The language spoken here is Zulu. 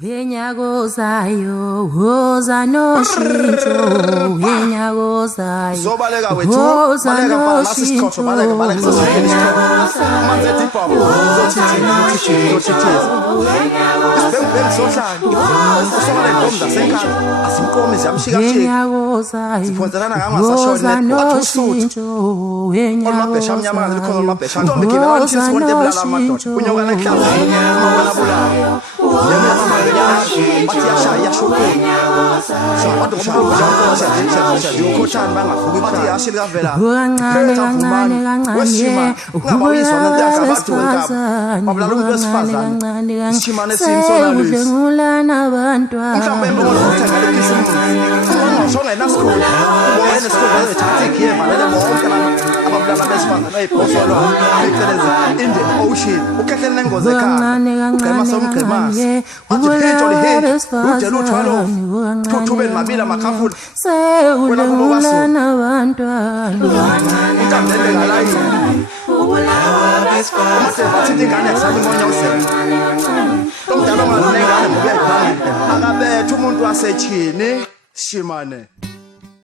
Wenyagozayo, woza no shinto, wenyagozayo, Zobaleka wethu, woza baleka no mfana nasi shinto, isikhothlo, baleka sasifike isikhothlo. Manzi ethi ibhabu, uzothithisa. Bengisohlala, usokala inkomo zasenkala, asinkomo ziyamshika-shika. wenyagozayo, Siphonzelana ngangasashoni woza net, wathi no usuthu. shinto, Olumabhesha amnyama kanti likhona olumabhesha. Ntombi gibela woza nithisa konke no ebulala amadoda. shinto, Unyoka neklavu, amabona bulala. Bathi yashaya iyashukuma. Kodwa ushaya ukhothani bangavuki bathi yashi likavela. kancane kancane kancane, Ungabawizwa nento yakabantu wenkaba. wesifazane, Babulala umuntu wesifazane. kancane Isimane simsonalisi. ngulana abantwana. Mhlawumbe embona ukuthenga lephisi umuntu. Ungashonga enasikole. Ubona enesikole ezothatha igiye valele bonke ababulala besifazane bayibhosolwa phecelezi Indian Ocean. Ukhehlele nengozi ekhaya. Ugqema somgqemazi. Wathi phitsho lihinga. Udela uthwalo. Thuthubeni mabili amakhafula. Ngulana abantwana. Untandele ngalayini. Umase bathi ingane yakuzama imonya usele. Omdala ongazi nengane ngoba uyayiphangela. Akabethe umuntu wasechini. Shimane.